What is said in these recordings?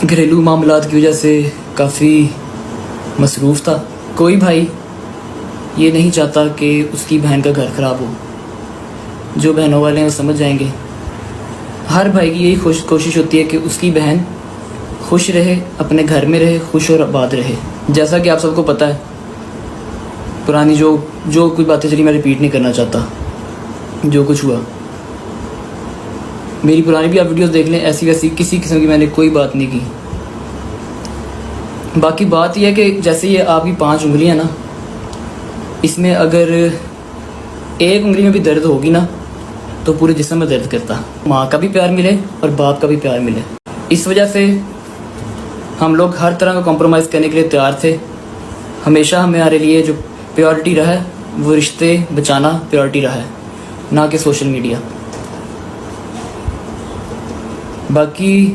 گھریلو معاملات کی وجہ سے کافی مصروف تھا. کوئی بھائی یہ نہیں چاہتا کہ اس کی بہن کا گھر خراب ہو. جو بہنوں والے ہیں وہ سمجھ جائیں گے. ہر بھائی کی یہی کوشش ہوتی ہے کہ اس کی بہن خوش رہے, اپنے گھر میں رہے, خوش اور آباد رہے. جیسا کہ آپ سب کو پتہ ہے, پرانی جو کوئی باتیں چلی میں ریپیٹ نہیں کرنا چاہتا. جو کچھ ہوا, میری پرانی بھی آپ ویڈیوز دیکھ لیں, ایسی ویسی کسی قسم کی میں نے کوئی بات نہیں کی. باقی بات یہ ہے کہ جیسے یہ آپ کی 5 انگلیاں نا, اس میں اگر ایک انگلی میں بھی درد ہوگی نا تو پورے جسم میں درد کرتا. ماں کا بھی پیار ملے اور باپ کا بھی پیار ملے. اس وجہ سے ہم لوگ ہر طرح کا کمپرومائز کرنے کے لیے تیار تھے. ہمیشہ ہمارے لیے جو پیورٹی رہا ہے وہ رشتے بچانا پیورٹی رہا ہے, نہ کہ سوشل میڈیا. باقی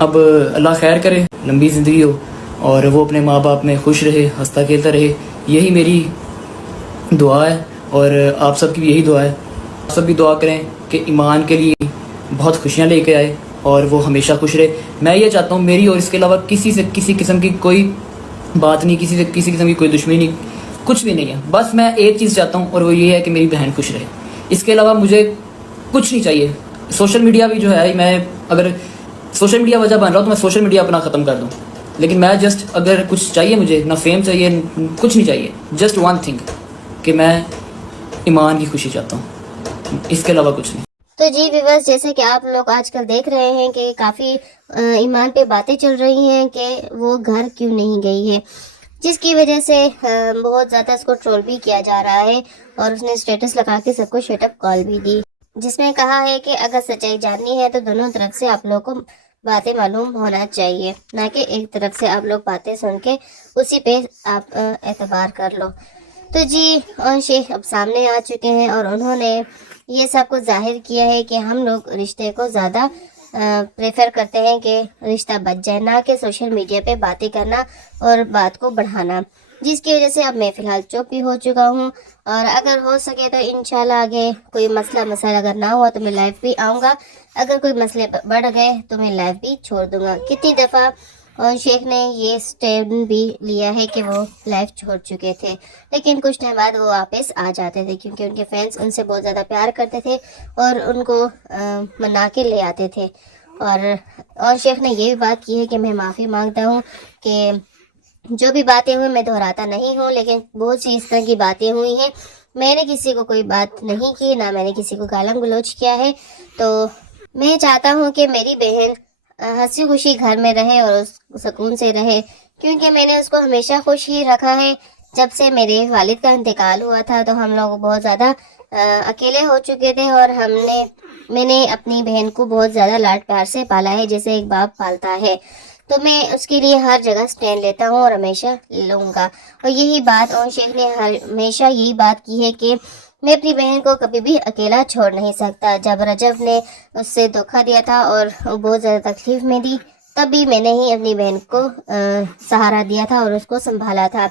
اب اللہ خیر کرے, لمبی زندگی ہو اور وہ اپنے ماں باپ میں خوش رہے, ہنستا کھیلتا رہے. یہی میری دعا ہے اور آپ سب کی بھی یہی دعا ہے. آپ سب بھی دعا کریں کہ ایمان کے لیے بہت خوشیاں لے کے آئے اور وہ ہمیشہ خوش رہے. میں یہ چاہتا ہوں, میری اور اس کے علاوہ کسی سے کسی قسم کی کوئی بات نہیں, کسی سے کسی قسم کی کوئی دشمنی نہیں, کچھ بھی نہیں ہے. بس میں ایک چیز چاہتا ہوں اور وہ یہ ہے کہ میری بہن خوش رہے. اس کے علاوہ مجھے کچھ نہیں چاہیے. سوشل میڈیا بھی جو ہے, میں اگر سوشل میڈیا وجہ بن رہا ہوں تو میں سوشل میڈیا اپنا ختم کر دوں. لیکن میں جسٹ اگر کچھ چاہیے مجھے, نہ فیم چاہیے, کچھ نہیں چاہیے, جسٹ ون تھنگ کہ میں ایمان کی خوشی چاہتا ہوں, اس کے علاوہ کچھ نہیں. تو جی ویورز, جیسے کہ آپ لوگ آج کل دیکھ رہے ہیں کہ کافی ایمان پہ باتیں چل رہی ہیں کہ وہ گھر کیوں نہیں گئی ہے, جس کی وجہ سے بہت زیادہ اس کو ٹرول بھی کیا جا رہا ہے. اور اس نے اسٹیٹس لگا کے سب کو شٹ اپ کال بھی دی, جس میں کہا ہے کہ اگر سچائی جاننی ہے تو دونوں طرف سے آپ لوگ کو باتیں معلوم ہونا چاہیے, نہ کہ ایک طرف سے آپ لوگ باتیں سن کے اسی پہ آپ اعتبار کر لو. تو جی اون شیخ اب سامنے آ چکے ہیں اور انہوں نے یہ سب کو ظاہر کیا ہے کہ ہم لوگ رشتے کو زیادہ پریفر کرتے ہیں کہ رشتہ بچ جائے, نہ کہ سوشل میڈیا پہ باتیں کرنا اور بات کو بڑھانا. جس کی وجہ سے اب میں فی الحال چپ بھی ہو چکا ہوں, اور اگر ہو سکے تو انشاءاللہ آگے کوئی مسئلہ اگر نہ ہوا تو میں لائیو بھی آؤں گا. اگر کوئی مسئلے بڑھ گئے تو میں لائیو بھی چھوڑ دوں گا. کتنی دفعہ اور شیخ نے یہ سٹیپ بھی لیا ہے کہ وہ لائیو چھوڑ چکے تھے, لیکن کچھ ٹائم بعد وہ واپس آ جاتے تھے کیونکہ ان کے فینس ان سے بہت زیادہ پیار کرتے تھے اور ان کو منا کے لے آتے تھے. اور شیخ نے یہ بھی بات کی ہے کہ میں معافی مانگتا ہوں کہ جو بھی باتیں ہوئی میں دہراتا نہیں ہوں, لیکن بہت سی اس طرح کی باتیں ہوئی ہیں. میں نے کسی کو کوئی بات نہیں کی, نہ میں نے کسی کو گالاں گلوچ کیا ہے. تو میں چاہتا ہوں کہ میری بہن ہنسی خوشی گھر میں رہے اور سکون سے رہے, کیونکہ میں نے اس کو ہمیشہ خوش ہی رکھا ہے. جب سے میرے والد کا انتقال ہوا تھا تو ہم لوگ بہت زیادہ اکیلے ہو چکے تھے, اور میں نے اپنی بہن کو بہت زیادہ لاڈ پیار سے پالا ہے جیسے ایک باپ پالتا ہے. تو میں اس کے لیے ہر جگہ سٹینڈ لیتا ہوں اور ہمیشہ لوں گا. اور یہی بات اون شیخ نے ہمیشہ یہی بات کی ہے کہ میں اپنی بہن کو کبھی بھی اکیلا چھوڑ نہیں سکتا. جب رجب نے اس سے دھوکہ دیا تھا اور وہ بہت زیادہ تکلیف میں دی, تب بھی میں نے ہی اپنی بہن کو سہارا دیا تھا اور اس کو سنبھالا تھا.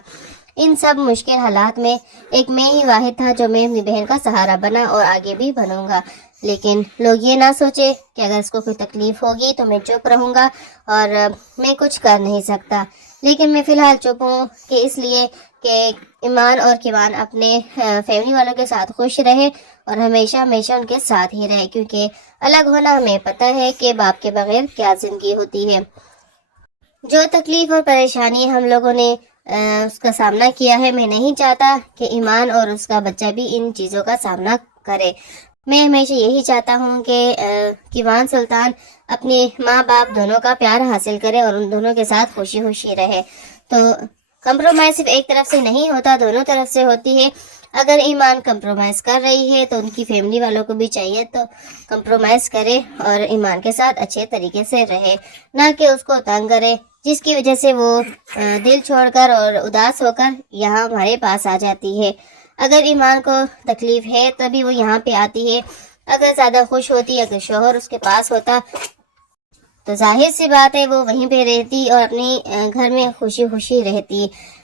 ان سب مشکل حالات میں ایک میں ہی واحد تھا جو میں اپنی بہن کا سہارا بنا اور آگے بھی بنوں گا. لیکن لوگ یہ نہ سوچے کہ اگر اس کو کوئی تکلیف ہوگی تو میں چپ رہوں گا اور میں کچھ کر نہیں سکتا. لیکن میں فی الحال چپ ہوں کہ اس لیے کہ ایمان اور کیوان اپنے فیملی والوں کے ساتھ خوش رہے اور ہمیشہ ان کے ساتھ ہی رہے, کیونکہ الگ ہونا ہمیں پتہ ہے کہ باپ کے بغیر کیا زندگی ہوتی ہے. جو تکلیف اور پریشانی ہم لوگوں نے اس کا سامنا کیا ہے, میں نہیں چاہتا کہ ایمان اور اس کا بچہ بھی ان چیزوں کا سامنا کرے. میں ہمیشہ یہی چاہتا ہوں کہ کیوان سلطان اپنے ماں باپ دونوں کا پیار حاصل کرے اور ان دونوں کے ساتھ خوشی رہے. تو کمپرومائز صرف ایک طرف سے نہیں ہوتا, دونوں طرف سے ہوتی ہے. اگر ایمان کمپرومائز کر رہی ہے تو ان کی فیملی والوں کو بھی چاہیے تو کمپرومائز کرے اور ایمان کے ساتھ اچھے طریقے سے رہے, نہ کہ اس کو تنگ کرے, جس کی وجہ سے وہ دل چھوڑ کر اور اداس ہو کر یہاں ہمارے پاس آ جاتی ہے. اگر ایمان کو تکلیف ہے تبھی وہ یہاں پہ آتی ہے. اگر زیادہ خوش ہوتی, اگر شوہر اس کے پاس ہوتا تو ظاہر سی بات ہے وہ وہیں پہ رہتی اور اپنی گھر میں خوشی رہتی.